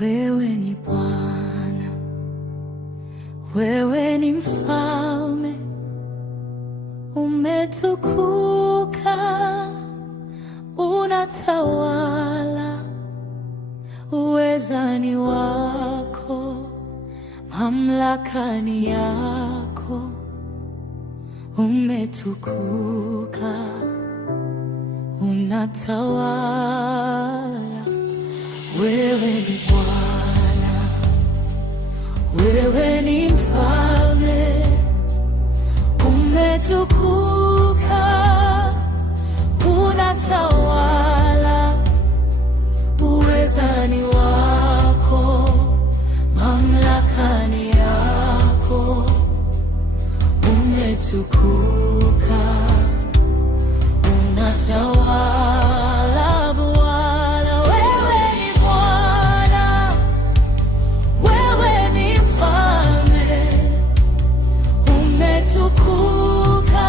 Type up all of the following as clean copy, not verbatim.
Wewe ni Bwana, wewe ni Mfalme, umetukuka, unatawala. Uweza ni wako, mamlaka ni yako. Umetukuka, unatawala. Wewe ni Bwana, wewe ni Mfalme, umetukuka, unatawala. Uweza ni wako, mamlaka ni yako. Umetukuka, unatawala. Wewe ni Bwana, wewe ni Mfalme, umetukuka,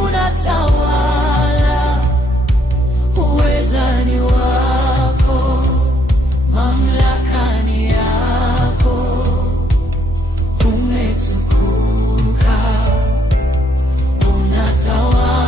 unatawala. Uweza ni wako, mamlaka ni yako. Umetukuka, unatawala.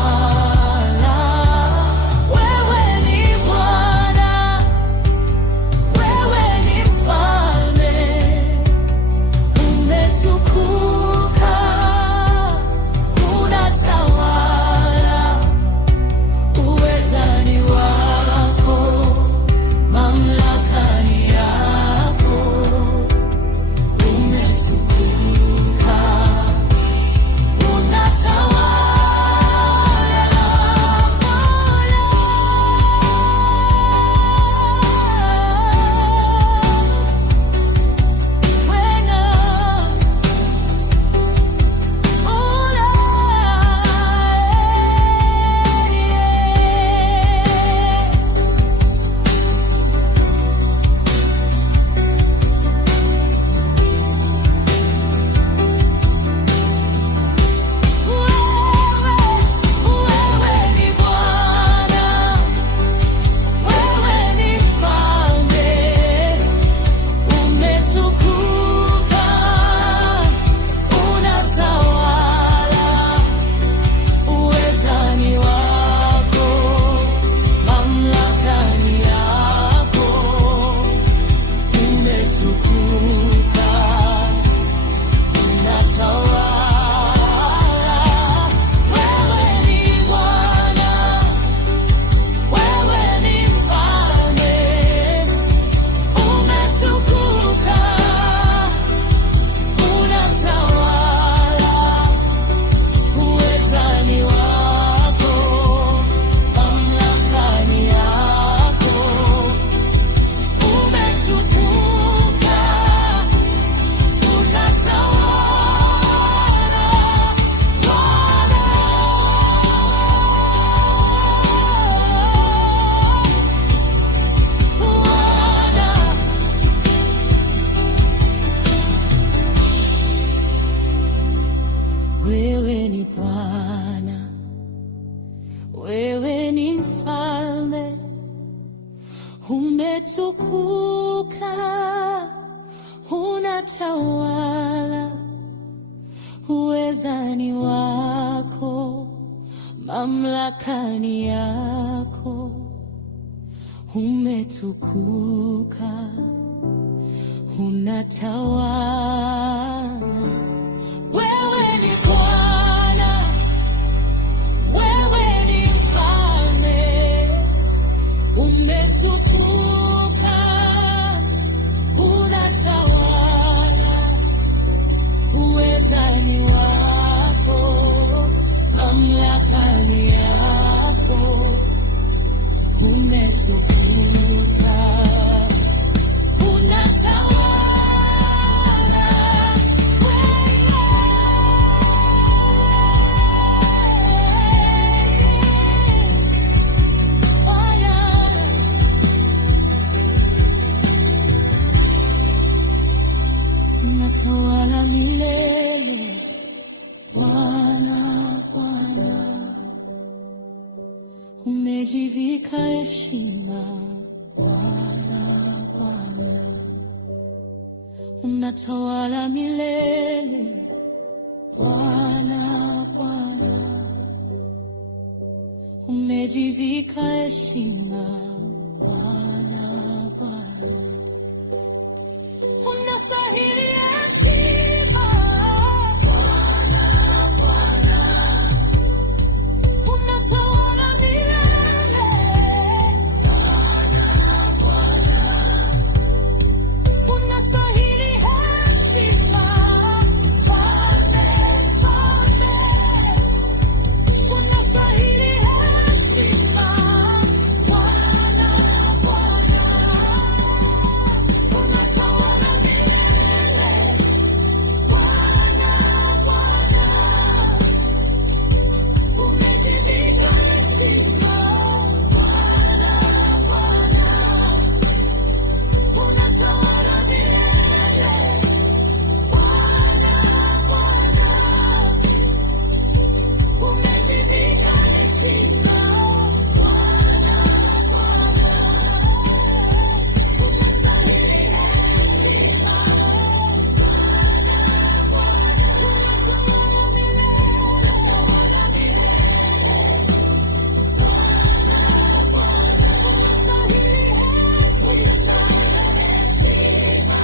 Wewe ni Bwana, wewe ni Mfalme, umetukuka, unatawala. Uweza ni wako, mamlaka ni yako. Umetukuka, unatawala. Unatawala milele, Bwana, Bwana. Umejivika heshima, Bwana, Bwana. unatawala milele. Bwana, Bwana, umejivika heshima. Bwana, Bwana, unastahili heshima. Bwana, Bwana, unatawala milele. Bwana, Bwana, unastahili heshima. Mfalme, Mfalme, unastahili heshima. Bwana, Bwana, unatawala milele. Bwana, Bwana, umejivika heshima. Bwana, Bwana, unatawala milele. Bwana, Bwana, umejivika heshima. Bwana, Bwana, unastahili heshima. Bwana, Bwana, unatawala milele. Unatawala milele. Bwana, Bwana, unastahili heshima. Heshima.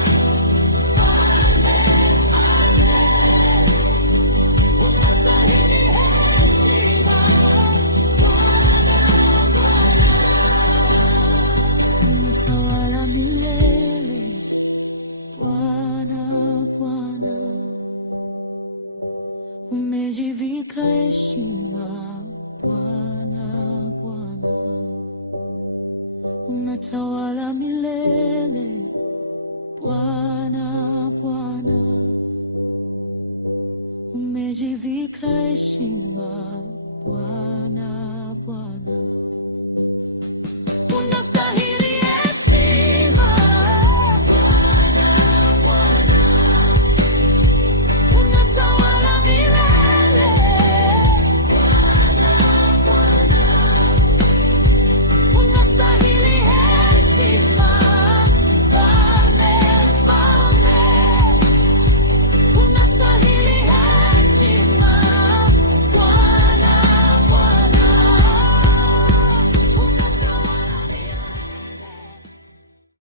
Mfalme, Mfalme, unastahili heshima. Bwana, Bwana, unatawala milele. Bwana, Bwana, umejivika heshima. Bwana, Bwana, unatawala milele. Bwana, Bwana, umejivika heshima. Bwana, Bwana.